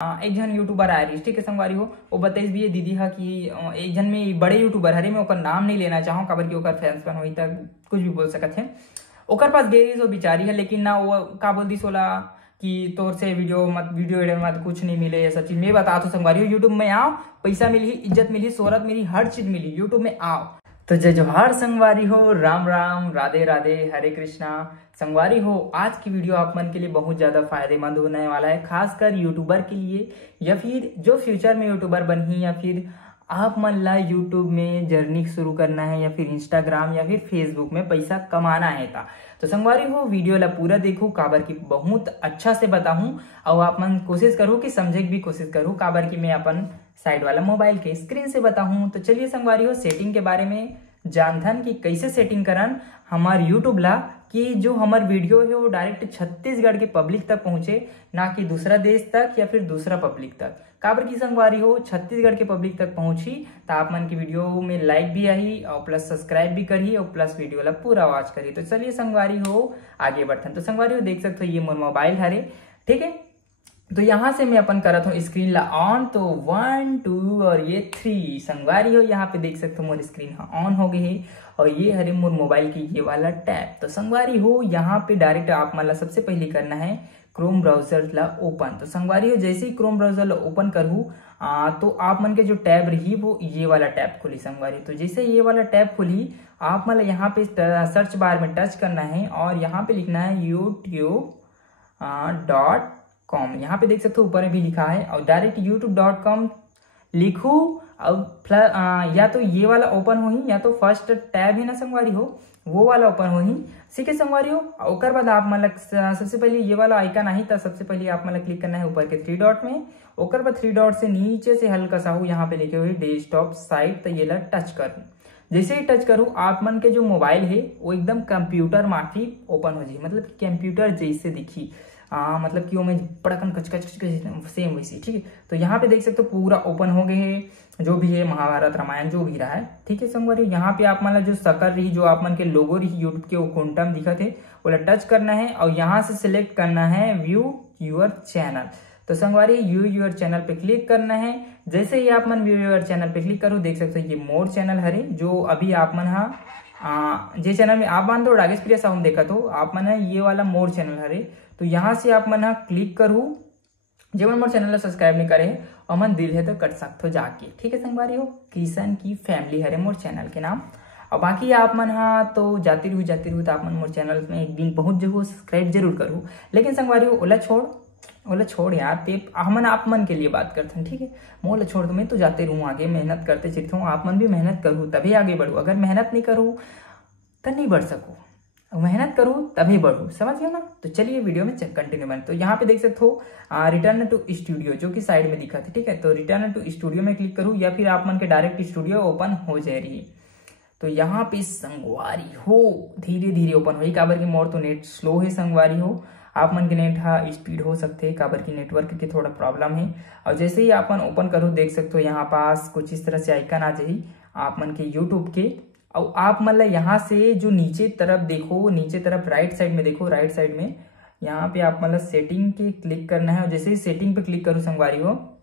एक जन यूट्यूबर आ रही ठीक है संगवारी हो, वो बताइस भी ये दीदी हा कि एक जन में बड़े यूट्यूबर हरे मैं ओकर नाम नहीं लेना चाहूँ काबर की ओकर फैंस फैन होई तक कुछ भी बोल सकत है। ओकर पास गेरी सो बिचारी है, लेकिन ना वो का बोल दी सोला कि तोर से वीडियो एडियो मत कुछ नहीं मिले ये सब चीज। मैं बता तो संगवारी हो, यूट्यूब में आओ, पैसा मिली, इज्जत मिली, शोहरत मिली, हर चीज मिली, यूट्यूब में आओ। तो जय जोहार संगवारी हो, राम राम, राधे राधे, हरे कृष्णा। संगवारी हो, आज की वीडियो आप मन के लिए बहुत ज्यादा फायदेमंद होने वाला है, खासकर यूट्यूबर के लिए या फिर जो फ्यूचर में यूट्यूबर बनी या फिर आप मन ला यूट्यूब में जर्नी शुरू करना है या फिर इंस्टाग्राम या फिर फेसबुक में पैसा कमाना है था। तो संगवारी हो, वीडियो ला पूरा देखो, काबर की बहुत अच्छा से बताऊं और आप मन कोशिश करो कि समझे की भी कोशिश करो, काबर की मैं अपन साइड वाला मोबाइल के स्क्रीन से बताऊं। तो चलिए संगवारी हो, सेटिंग के बारे में जानथन कि कैसे सेटिंग करन हमार यूट्यूब ला कि जो हमार वीडियो है वो डायरेक्ट छत्तीसगढ़ के पब्लिक तक पहुंचे, ना कि दूसरा देश तक या फिर दूसरा पब्लिक तक। काबर की संगवारी हो, छत्तीसगढ़ के पब्लिक तक पहुंची तो आप मन की वीडियो में लाइक भी आई और प्लस सब्सक्राइब भी करी और प्लस वीडियो ला पूरा वॉच करी। तो चलिए संगवारी हो आगे बढ़थन। तो संगवारी हो देख सकते हो ये मोर मोबाइल हरे, ठीक है। तो यहाँ से मैं अपन करत हूँ स्क्रीन ला ऑन, तो 1 2 और ये 3 संगवारी हो, यहाँ पे देख सकते हो मोर स्क्रीन ऑन हो गई है और ये हरे मोर मोबाइल की ये वाला टैब। तो संगवारी हो यहाँ पे डायरेक्ट आप मतलब सबसे पहले करना है क्रोम ब्राउजर ला ओपन। तो संगवारी हो जैसे ही क्रोम ब्राउजर ला ओपन करूँ तो आप मन के जो टैब रही वो ये वाला टैब खुली संगवारी। तो जैसे ये वाला टैब खुली आप मतलब यहाँ पे सर्च बार में टच करना है और यहाँ पे लिखना है youtube.com। यहाँ पे देख सकते हो ऊपर में भी लिखा है और डायरेक्ट youtube.com लिखू और या तो ये वाला ओपन हो ही या तो फर्स्ट टैब है ना संगवारी हो वो वाला ओपन हो ही, ठीक है संगवारी हो। ओकर बाद आप मतलब सबसे पहले ये वाला आइकन आई था, सबसे पहले आप मतलब क्लिक करना है ऊपर के 3 डॉट में। ओकर बाद 3 डॉट से नीचे से हल्का सा हो यहाँ पे लिखे हुए डेस्कटॉप साइट, तो ये ला टच करूँ। जैसे ही टच करूँ आप मन के जो मोबाइल है वो एकदम कंप्यूटर माफी ओपन हो जाए, मतलब कंप्यूटर जैसे दिखी मतलब कि वो में पड़कन कचकच सेम वैसी, ठीक है। तो यहाँ पे देख सकते हो पूरा ओपन हो गए हैं जो भी है महाभारत रामायण जो भी रहा है, ठीक है संगवारी। यहाँ पे आप मतलब जो शक्ल रही जो आप मन के लोगो रही यूट्यूब के वो क्वांटम दिखा थे वो टच करना है और यहाँ से सिलेक्ट करना है व्यू यूर चैनल। तो संगवारी व्यू यूर चैनल पे क्लिक करना है। जैसे ही आप मन व्यू यूर चैनल पे क्लिक करो देख सकते हो ये मोर चैनल हरे जो अभी आप मन जे चैनल में आप मान दो डागेश प्रिया साउंड देखा तो आप मन ये वाला मोर चैनल हरे। तो यहाँ से आप मन क्लिक करूँ, जब मोर चैनल सब्सक्राइब नहीं करे और मन दिल है तो कर सकते हो जाके, ठीक है संगवारी हो। किशन की फैमिली हरे मोर चैनल के नाम। और बाकी आप मन तो जाती रहू तो आप मन मोर चैनल में एक दिन पहुंच जाओ, सब्सक्राइब जरूर करूँ। लेकिन संगवारी हो ओला छोड़ यार, ते हमन आप मन के लिए बात करते हैं, ठीक है। मोला छोड़ तो मैं तो जाते रहूँ आगे, मेहनत करते चलता हूँ, आप मन भी मेहनत करूँ तभी आगे बढ़ू। अगर मेहनत नहीं करूँ तो नहीं बढ़ सकूँ, मेहनत करूँ तभी बढ़ू, समझ गया ना। तो चलिए वीडियो में कंटिन्यू बने। तो यहाँ पे देख सकते हो रिटर्न टू स्टूडियो जो कि साइड में दिखा था, ठीक है। तो रिटर्न टू स्टूडियो में क्लिक करूँ या फिर आप मन के डायरेक्ट स्टूडियो ओपन हो जा रही है। तो यहाँ पे संगवारी हो धीरे धीरे ओपन हो, काबर की मोर तो नेट स्लो है संगवारी हो, आप मन के नेट स्पीड हो सकते हैं, काबर की नेटवर्क के थोड़ा प्रॉब्लम है। और जैसे ही आप मन ओपन करो देख सकते हो यहाँ पास कुछ इस तरह से आइकन आ जाए आप मन के यूट्यूब के। और आप मतलब यहाँ से जो नीचे तरफ देखो, नीचे तरफ राइट साइड में देखो, राइट साइड में यहाँ पे आप मतलब सेटिंग के क्लिक करना है। और जैसे ही सेटिंग पे क्लिक करो संगवारी हो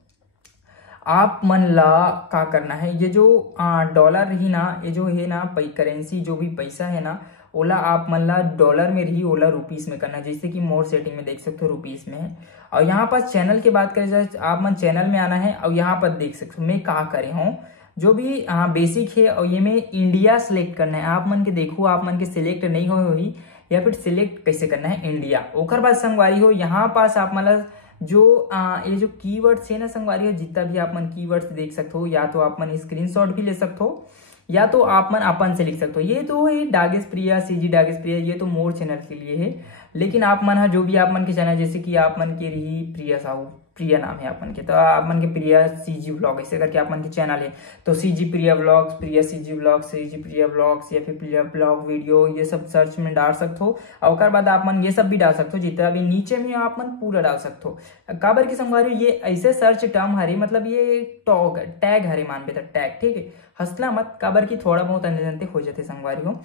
आप मन ला का करना है, ये जो डॉलर ही ना, ये जो है ना करेंसी जो भी पैसा है ना ओला आप मन ला डॉलर में रही ओला रुपीस में करना है। जैसे कि मोर सेटिंग में देख सकते हो रुपीस में है। और यहाँ पर चैनल की बात करें जाए आप मन चैनल में आना है और यहाँ पर देख सकते हो मैं कहा करे हूँ जो भी बेसिक है और ये में इंडिया सिलेक्ट करना है। आप मन के देखो आप मन के सिलेक्ट नहीं हुई या फिर सिलेक्ट कैसे करना है इंडिया। ओकर बाद संगवारी हो यहाँ पास आप मतलब जो ये जो कीवर्ड्स है ना संगवारी हो जितना भी आप मन कीवर्ड्स देख सकते हो, या तो आप मन स्क्रीनशॉट भी ले सकते हो या तो आप मन अपन से लिख सकते हो। ये तो है डागेश प्रिया, सीजी डागेश प्रिया, ये तो मोर चैनल के लिए है। लेकिन आप मन जो भी आप मन के चैनल जैसे कि आप मन के रही प्रिया साहू, प्रिया नाम है आप मन के, तो आप मन के प्रिया सीजी व्लॉग ऐसे करके आप मन के चैनल है तो सीजी प्रिया व्लॉग्स, प्रिया सीजी व्लॉग्स, सीजी प्रिया व्लॉग्स या फिर प्रिया व्लॉग वीडियो ये सब सर्च में डाल सकते हो। और उसके बाद आप मन ये सब भी डाल सकते हो जितना भी नीचे में आप मन पूरा डाल सकते हो। काबर की संगवारी ये ऐसे सर्च टर्म हरे मतलब ये टैग हरे मान बेटा टैग, ठीक है। हंसला मत, काबर की थोड़ा बहुत अन्य हो जाते संगवारी हो।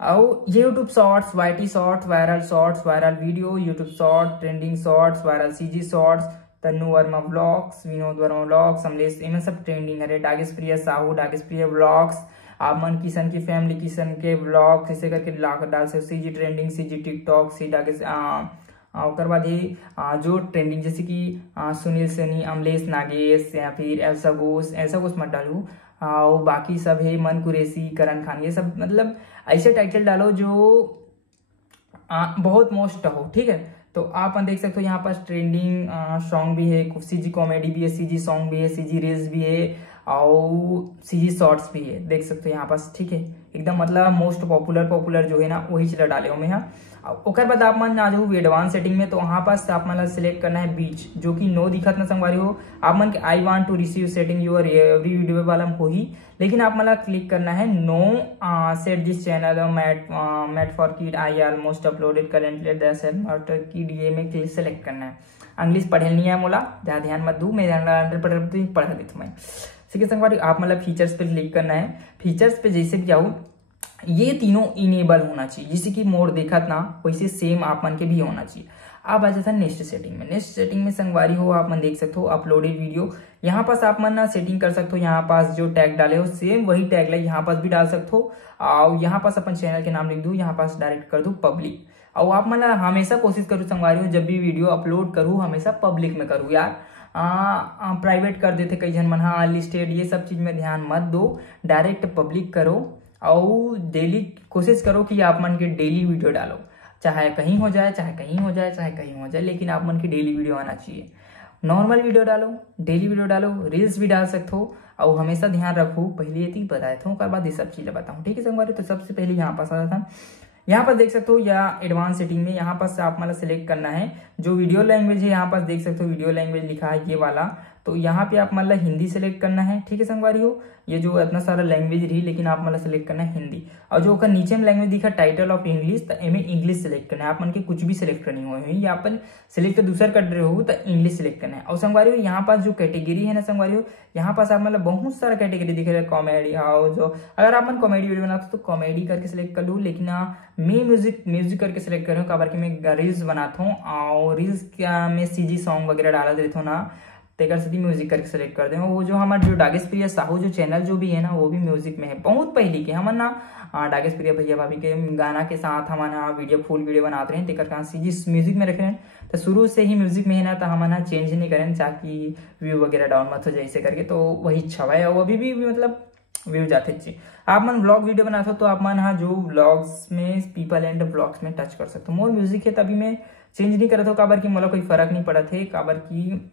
और ये YouTube shorts, YT shorts, viral video, YouTube short, trending shorts, viral CG shorts, Tannu Verma vlogs, Vinod Verma vlogs, Amlesh, इनमें सब ट्रेंडिंग है। डागेश प्रिया साहू, डागेश प्रिया व्लॉग्स, आमन किशन की फैमिली किशन के व्लॉग्स, इसे करके डाल से सीजी ट्रेंडिंग, सीजी टिकटॉक, सी डागेश ओकर बाद ही जो ट्रेंडिंग जैसे कि सुनील सैनी, अमलेश नागेश या फिर ऐसा घोष मत डालू। और बाकी सब है मन कुरैशी, करण खान, ये सब मतलब ऐसे टाइटल डालो जो बहुत मोस्ट हो, ठीक है। तो आप देख सकते हो यहाँ पास ट्रेंडिंग सॉन्ग भी है, सीजी कॉमेडी भी है, सीजी सॉन्ग भी है, सीजी रील्स भी है और सीजी शॉर्ट्स भी है, देख सकते हो यहाँ पास, ठीक है। एकदम मतलब मोस्ट पॉपुलर जो है ना वही चीज डाले हो मैं यहाँ। ओकर बाद आप मन आ जाओ एडवांस सेटिंग में, तो वहाँ पास आप मन सिलेक्ट करना है बीच, जो कि नो दिखत ना संगवारी हो। आप मन के I want to receive setting your every video वाला हो ही, लेकिन आप मतलब क्लिक करना है no set this channel made for kid I almost uploaded currently kid, ये में क्लिक सेलेक्ट करना है। इंग्लिश पढ़े नहीं है मोला, जहाँ ध्यान मत दू, मैं पढ़ा देता मैं, ठीक है संगवारी। आप मतलब फीचर्स पे क्लिक करना है। फीचर्स पे जैसे भी जाऊँ, ये तीनों इनेबल होना चाहिए, जैसे कि मोड देखा ना वैसे सेम आप मन के भी होना चाहिए। अब आ जाता है नेक्स्ट सेटिंग में। नेक्स्ट सेटिंग में संगवारी हो आप मन देख सकते हो अपलोडेड वीडियो, यहाँ पास आप मन ना सेटिंग कर सकते हो। यहाँ पास जो टैग डाले हो सेम वही टैग लाइक यहाँ पास भी डाल सकते हो। और यहाँ पास अपन चैनल के नाम लिख दू, यहाँ पास डायरेक्ट कर दू पब्लिक। और आप मन हमेशा कोशिश करूँ संगवारी हो, जब भी वीडियो अपलोड करूँ हमेशा पब्लिक में करूँ यार। प्राइवेट कर देते कई जन मन, हाँ लिस्टेड, ये सब चीज में ध्यान मत दो, डायरेक्ट पब्लिक करो। और डेली कोशिश करो कि आप मन के डेली वीडियो डालो, चाहे कहीं हो जाए चाहे कहीं हो जाए चाहे कहीं हो जाए, लेकिन आप मन की डेली वीडियो आना चाहिए। नॉर्मल वीडियो डालो, डेली वीडियो डालो, रील्स भी डाल सकते हो। और हमेशा ध्यान रखो, पहले ये चीज बताया था, उसके बाद ये सब चीजें बताऊँ, ठीक है संगवारी। तो सबसे पहले यहाँ पास आता था, यहाँ पर देख सकते हो या एडवांस सेटिंग में यहाँ पास आप मतलब सिलेक्ट करना है जो वीडियो लैंग्वेज है। यहाँ पास देख सकते हो वीडियो लैंग्वेज लिखा है ये वाला, तो यहाँ पे आप मतलब हिंदी सेलेक्ट करना है, ठीक है संगवारी हो। ये जो इतना सारा लैंग्वेज रही, लेकिन आप मतलब सेलेक्ट करना है हिंदी। और जो ओकर नीचे में लैंग्वेज दिखा टाइटल ऑफ इंग्लिश, तो एम इंग्लिश सेलेक्ट करना है। आप मन के कुछ भी सिलेक्ट करनी हो, या अपन सिलेक्ट दूसर कर रहे हो तो इंग्लिश सेलेक्ट करना है। और संगवारी हो यहाँ पास जो कैटेगरी है ना संगवारी हो, यहाँ पास आप मतलब बहुत सारा कैटेगरी दिख रहा है। कॉमेडी और जो अगर आप मन कॉमेडी वीडियो बनाते हो तो कॉमेडी करके सिलेक्ट कर लूँ, लेकिन मैं म्यूजिक करके सिलेक्ट कर रहा हूँ, काबर कि मैं रील्स बनाता हूँ और रील्स में सीजी सॉन्ग वगैरह डाला देता हूँ ना, तेकर से म्यूजिक करके सिलेक्ट कर दे। वो जो हमारे जो डागेश प्रिया साहू जो चैनल जो भी है ना, वो भी म्यूजिक में है। बहुत पहले के हम ना डागेश प्रिया भैया भाभी के गाना के साथ हम ना वीडियो फुल वीडियो बनाते हैं, तेकर कारण सीजी म्यूजिक में रखे हैं। तो शुरू से ही म्यूजिक में है ना, तो हम ना चेंज नहीं करें ताकि व्यू वगैरह डाउन मत हो जाए, ऐसे करके। तो वही इच्छा है, और अभी भी मतलब व्यू जाते चाहिए। आप मन ब्लॉग वीडियो बनाते हो तो आप मन हाँ जो ब्लॉग्स में पीपल एंड ब्लॉग्स में टच कर सकते हो। मोर म्यूजिक है तभी मैं चेंज नहीं करता हूँ, काबर की मतलब कोई फर्क नहीं पड़ा थे, काबर की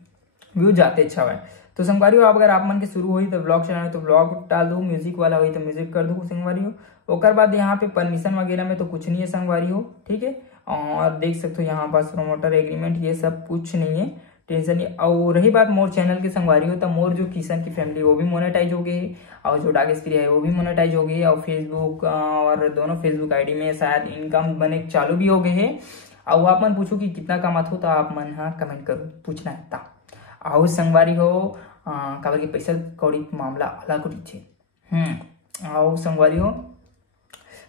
व्यू जाते अच्छा है। तो संगवारी हो अगर आप मन के शुरू हुई तो ब्लॉग चलाना तो ब्लॉग डाल दो, म्यूजिक वाला हुई तो म्यूजिक कर दो संगवारी हो। ओकर बाद यहाँ पे परमिशन वगैरह में तो कुछ नहीं है संगवारी हो, ठीक है। और देख सकते हो यहाँ पास प्रोमोटर एग्रीमेंट ये सब कुछ नहीं है, टेंशन नहीं। और रही बात मोर चैनल की संगवारी हो, तो मोर जो किशन की फैमिली वो भी मोनेटाइज हो गई, और जो डागेश प्रिया है वो भी मोनेटाइज हो गई, और फेसबुक और दोनों फेसबुक आईडी में शायद इनकम बने चालू भी हो गए है। और आप मन पूछो कि कितना कमाते हो, तो आप मन हाँ कमेंट करो, पूछना है था। और संगवारी हो काबर के पैसा कौड़ी मामला अलग रही। और संगवारी हो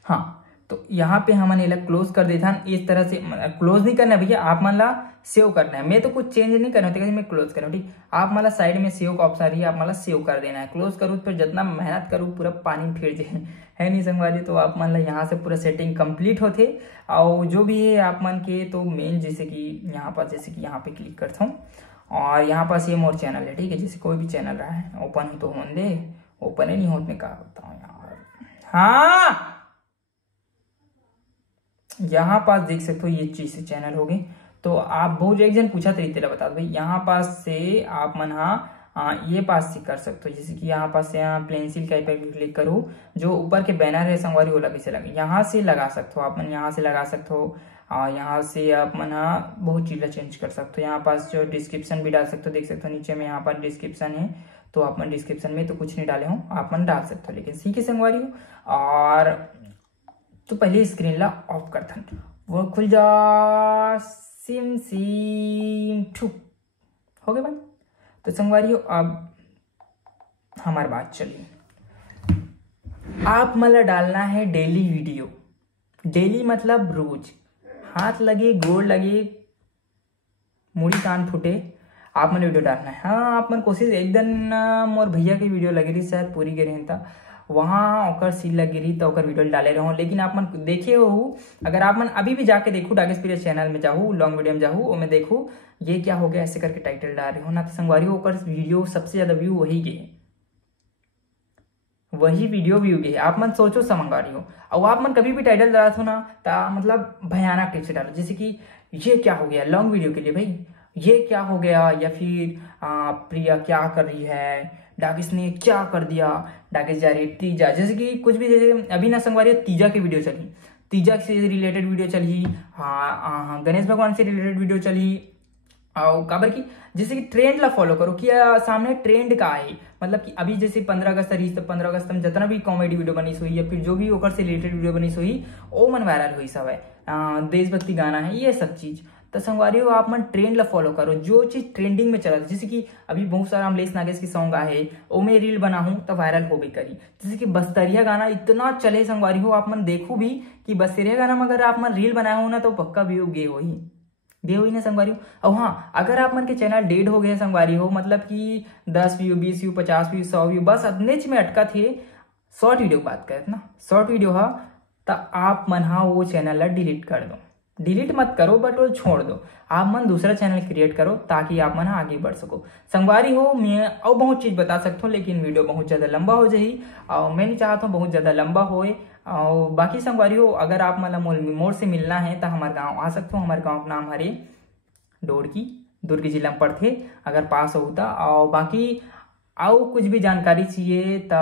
हाँ, तो यहाँ पे हमने क्लोज कर देता है। इस तरह से क्लोज नहीं करना भैया, आप मान ला सेव करना है। मैं तो कुछ चेंज नहीं करना है, मैं क्लोज कर रहा हूँ, ठीक। आप मान ला साइड में सेव का ऑप्शन रही है, आप मान ला सेव कर देना है। क्लोज करूँ फिर जितना मेहनत करूँ पूरा पानी में फिर जाए, है नहीं संगवारी। तो आप मान ला यहाँ से पूरा सेटिंग कंप्लीट होते। और जो भी है आप मन के तो मेन जैसे कि यहाँ पर जैसे कि यहाँ पे क्लिक करता हूँ, और यहाँ पास ये मोर चैनल है, ठीक है। जैसे कोई भी चैनल रहा है ओपन हो तो होने दे, ओपन ही नहीं होने का बताऊँ यार। हाँ यहाँ पास देख सकते हो ये चीज से चैनल हो गई। तो आप बहुत एक जन पूछा तरीके बता दो भाई, यहाँ पास से आप मन ये पास से कर सकते हो। जैसे कि यहाँ पास से पेंसिल का पे क्लिक करो, जो ऊपर के बैनर है संगवारी वो लगे से लगे, यहाँ से लगा सकते हो आप मन, यहाँ से लगा सकते हो। और यहाँ से आप मन बहुत चीजें चेंज कर सकते हो। यहाँ पास जो डिस्क्रिप्शन भी डाल सकते हो, देख सकते हो नीचे में यहाँ पर डिस्क्रिप्शन है, तो आप मन डिस्क्रिप्शन में तो कुछ नहीं डाले हो, आप मन डाल सकते हो, लेकिन सीखे संगवारी हो। और तो पहले स्क्रीन ला ऑफ करता वो खुल जा, सिम सिम ठू हो गया भाई। तो संगवारी हो अब हमारी बात चलिए, आप मतलब डालना है डेली वीडियो। डेली मतलब रोज, हाथ लगे गोड़ लगे मुड़ी कान फूटे, आप मन वीडियो डालना है। हाँ आप मन कोशिश एक दिन मोर भैया की वीडियो लगी रही शायद पूरी के रही था, वहाँ ओकर सील लगी रही तो ओकर वीडियो डाले रहूँ। लेकिन आप मन देखे हो, अगर आप मन अभी भी जाके देखू डागेश पीरियड चैनल में जाहू, लॉन्ग वीडियो में जाहू, और मैं देखू ये क्या हो गया ऐसे करके टाइटल डाल रहे हो ना, तो संगवारी ओकर वीडियो सबसे ज्यादा व्यू वही गए, वही वीडियो व्यू गए। आप मन सोचो संगवारी हो, और आप मन कभी भी टाइटल डालते हो ना तो मतलब भयानक टाइप से डालो, जैसे कि ये क्या हो गया लॉन्ग वीडियो के लिए भाई, ये क्या हो गया, या फिर प्रिया क्या कर रही है, डागेश ने क्या कर दिया, डागेश जा रही है तीजा, जैसे कि कुछ भी, जैसे अभी ना संगवारी तीजा की वीडियो चली, तीजा से रिलेटेड वीडियो चली, हाँ गणेश भगवान से रिलेटेड वीडियो चली, और काबर की जैसे कि ट्रेंड ला फॉलो करो कि सामने ट्रेंड का है, मतलब कि अभी जैसे 15 अगस्त रही तो 15 अगस्त में जितना भी कॉमेडी वीडियो बनी हुई या फिर जो भी ओकर से रिलेटेड वीडियो बनी हुई वो मन वायरल हुई सब है, देशभक्ति गाना है ये सब चीज। तो संगवारी हो आप मन ट्रेंड ला फॉलो करो, जो चीज ट्रेंडिंग में चला, जैसे कि अभी बहुत सारा अमलेश नागेश की सॉन्ग आए वो मैं रील बना हूं तो वायरल हो भी करी, जैसे कि बस्तरिया गाना इतना चले संगवारी हो, आप मन देखो भी कि बस्तरिया गाना में अगर आप मन रील बनाए हो ना तो पक्का व्यू गे हो ही दे हुई ना संगवारी हो। और हाँ अगर आप मन के चैनल डेड हो गए संगवारी हो, मतलब कि 10 व्यू 20 व्यू 50 व्यू 100 व्यू बस अदने में अटका थे, शॉर्ट वीडियो की बात करते ना, शॉर्ट वीडियो है तो आप मन हाँ वो चैनल ला डिलीट कर दो, डिलीट मत करो बट वो छोड़ दो, आप मन दूसरा चैनल क्रिएट करो ताकि आप मन आगे बढ़ सको। संगवारी हो मैं और बहुत चीज बता सकता हूँ लेकिन वीडियो बहुत ज्यादा लंबा हो जाही, और मैं नहीं चाहता हूँ बहुत ज्यादा लंबा होए। और बाकी संगवारी हो अगर आप मतलब मोड़ से मिलना है तो हमारे गाँव आ सकते हो, हमारे गाँव का नाम हरे डोड़की, दुर्ग जिला में पड़ते, अगर पास होता। और बाकी आओ कुछ भी जानकारी चाहिए तो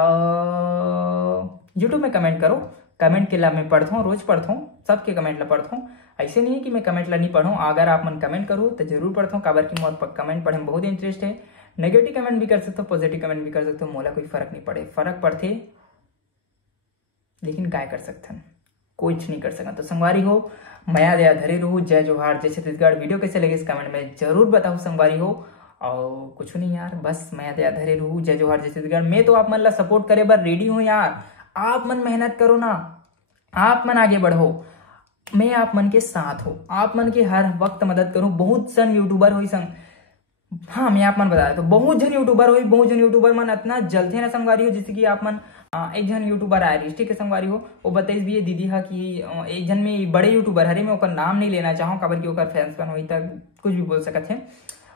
यूट्यूब में कमेंट करो, कमेंट के ला मैं पढ़ता हूँ, रोज पढ़ता हूँ, सबके कमेंट ला पढ़ता हूँ, ऐसे नहीं है कि मैं कमेंट ला नहीं पढ़ूँ, अगर आप मन कमेंट करो तो जरूर पढ़ता हूँ, काबर की मोर पर कमेंट पढ़े में बहुत इंटरेस्ट है। नेगेटिव कमेंट भी कर सकते हो, पॉजिटिव कमेंट भी कर सकते हो, मोला कोई फर्क नहीं पड़े, फर्क पड़ते लेकिन काय कर सकते हैं, कुछ नहीं कर सकता। तो संगवारी हो माया दया धरे रहू, जय जोहार, जय छत्तीसगढ़। वीडियो कैसे लगे इस कमेंट में जरूर बताओ संगवारी हो, और कुछ नहीं यार बस माया दया धरे रहू, जय जोहार, जय छत्तीसगढ़। मैं तो आप मन ला सपोर्ट करे बर रेडी हूँ यार, आप मन मेहनत करो ना, आप मन आगे बढ़ो, मैं आप मन के साथ हो, आप मन के हर वक्त मदद करूं। बहुत सन यूट्यूबर हुई संग, हाँ मैं आप मन बता रहा तो बहुत जन यूट्यूबर हुई, बहुत जन यूट्यूबर मन इतना जलते ना संगवारी हो, जैसे कि आप मन एक जन यूट्यूबर आए रिश्ते के संगवारी हो, वो बताइस भी ये दीदी हा कि एक जन में बड़े यूट्यूबर हरे मैं ओकर नाम नहीं लेना चाहूँ काबर की ओकर फैंस बन हुई तक कुछ भी बोल सकत है,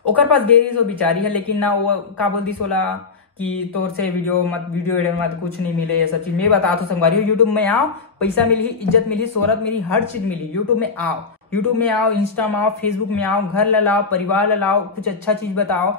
ओकर पास गेरी सो बिचारी है, लेकिन ना वो का बोल दी सोला कि तोर से वीडियो एडिट मत कुछ नहीं मिले, ये सब चीज मैं बता तो संगवारी हो। यूट्यूब में आओ, पैसा मिली, इज्जत मिली, शोहरत मिली, हर चीज मिली, यूट्यूब में आओ, यूट्यूब में आओ, इंस्टा में आओ, फेसबुक में आओ, घर ला लाओ, परिवार ला लाओ, कुछ अच्छा चीज बताओ,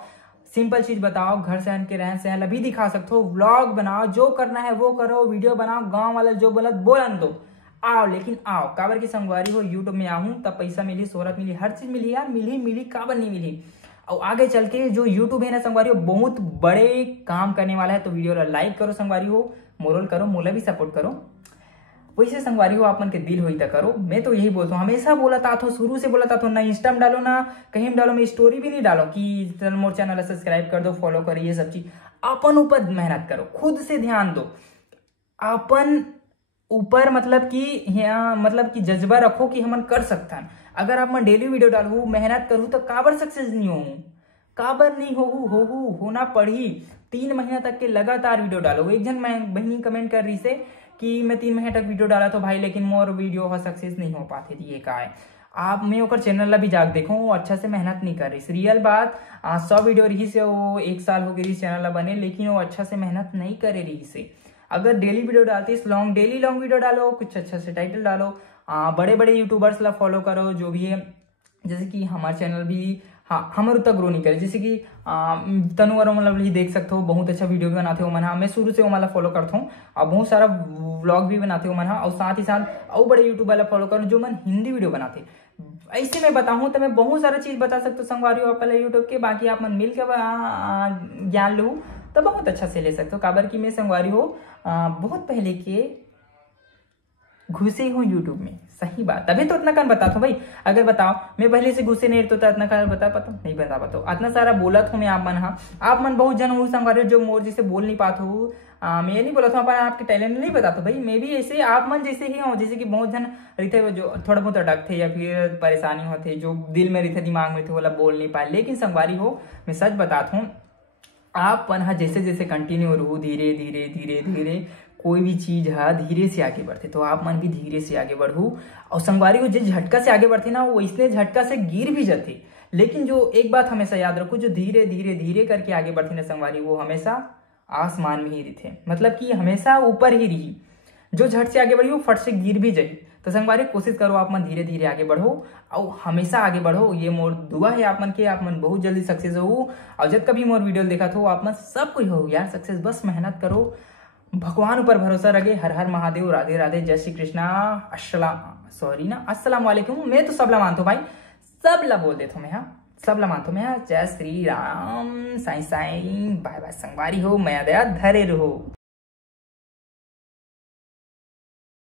सिंपल चीज बताओ, घर सहन के रहन सहन अभी दिखा सकते हो, व्लॉग बनाओ, जो करना है वो करो, वीडियो बनाओ, गाँव वाला जो बोला बोलन दो, आओ लेकिन आओ, काबर की संगवारी हो यूट्यूब में आऊँ तब पैसा मिली, शोहरत मिली, हर चीज मिली यार, मिली काबर नहीं मिली। और आगे चल के जो यूट्यूब है ना संगवारी हो बहुत बड़े काम करने वाला है, तो वीडियो लाइक करो संगवारी हो, मोरल करो, मोला भी सपोर्ट करो, वैसे संगवारी हो आप मन के दिल हुई तक करो। मैं तो यही बोलता हूँ, हमेशा बोला था तो शुरू से बोला था तो ना इंस्टा में डालो ना कहीं में डालो, मैं स्टोरी भी नहीं डालो कि मोर चैनल सब्सक्राइब कर दो, फॉलो करो, ये सब चीज अपन ऊपर मेहनत करो, खुद से ध्यान दो, अपन ऊपर मतलब कि जज्बा रखो कि हम कर सकता है। अगर आप मैं डेली वीडियो डालू, मेहनत करूँ तो काबर सक्सेस नहीं हो, काबर नहीं होना पड़ी। 3 महीना तक के लगातार वीडियो डालो। एक जन मैं बहनी कमेंट कर रही से कि मैं 3 महीने तक वीडियो डाला तो भाई लेकिन मोर वीडियो हो सक्सेस नहीं हो पाते थी, ये का है आप मैं ओकर चैनल ला भी जाके देखो, वो अच्छा से मेहनत नहीं कर रही, रियल बात। 100 वीडियो रही से वो 1 साल हो गई चैनल ला बने, लेकिन वो अच्छा से मेहनत नहीं करे रही से। अगर डेली वीडियो डालती डेली लॉन्ग वीडियो डालो, कुछ अच्छा से टाइटल डालो, बड़े बड़े यूट्यूबर्स ला फॉलो करो जो भी है, जैसे कि हमारा चैनल भी हाँ हमारे उतना ग्रो नहीं करे, जैसे कि तनु और मतलब देख सकते हो, बहुत अच्छा वीडियो भी बनाते हो मन, मैं शुरू से वो मतलब फॉलो करता हूँ, और बहुत सारा व्लॉग भी बनाते हो मन, और साथ ही साथ और बड़े यूट्यूबर ला फॉलो करो जो मन हिंदी वीडियो बनाते। ऐसे मैं बताऊँ तो मैं बहुत सारा चीज बता सकता हूँ संगवारी हो पहले यूट्यूब के, बाकी आप मन मिल के ज्ञान लो तो बहुत अच्छा से ले सकते हो। काबर की मैं संगवारी हो बहुत पहले के घुसे हूँ यूट्यूब में, सही बात, तभी तो इतना कान बताता हूँ भाई। अगर बताओ मैं पहले से घुसे नहीं तो इतना कान बता पाता नहीं बता पाता, इतना सारा बोला था मैं आप मन, हाँ आप मन बहुत जन हो संगवारी जो मोर जैसे बोल नहीं पाते हो, मैं ये नहीं बोला था पर आपके टैलेंट नहीं बता तो भाई मैं भी ऐसे आप मन जैसे ही हूँ, जैसे कि बहुत जन रहते वो जो थोड़ा बहुत अटक थे या फिर परेशानी होते जो दिल में रहते दिमाग में थे बोला बोल नहीं पाए। लेकिन संगवारी हो मैं सच बताता हूँ, आप पन जैसे जैसे कंटिन्यू रहू धीरे धीरे धीरे धीरे कोई भी चीज है धीरे से आगे बढ़ते, तो आप मन भी धीरे से आगे बढ़ू। और संगवारी को जिस झटका से आगे बढ़ते ना वो इसने झटका से गिर भी जाते। लेकिन जो एक बात हमेशा याद रखो, जो धीरे धीरे धीरे करके आगे बढ़ती ना संगवारी वो हमेशा आसमान में ही रहते, मतलब कि हमेशा ऊपर ही रही। जो झट से आगे बढ़ी वो फट से गिर भी जाए। तो संगवारी कोशिश करो आप मन धीरे धीरे आगे बढ़ो और हमेशा आगे बढ़ो। ये मोर दुआ है आप मन के, आप मन बहुत जल्दी सक्सेस हो। और जब कभी मोर वीडियो देखा तो आप मन सब कोई हो यार सक्सेस, बस मेहनत करो, भगवान ऊपर भरोसा रखे। हर हर महादेव, राधे राधे, जय श्री कृष्णा, अस्सलाम वालेकुम। मैं तो सबला मानता हूँ भाई, सबला बोल देता हूँ मैं, हाँ सबला मानता हूँ मैं। जय श्री राम, साईं साईं, बाय बाय संगवारी हो, मैं दया धरे रहो।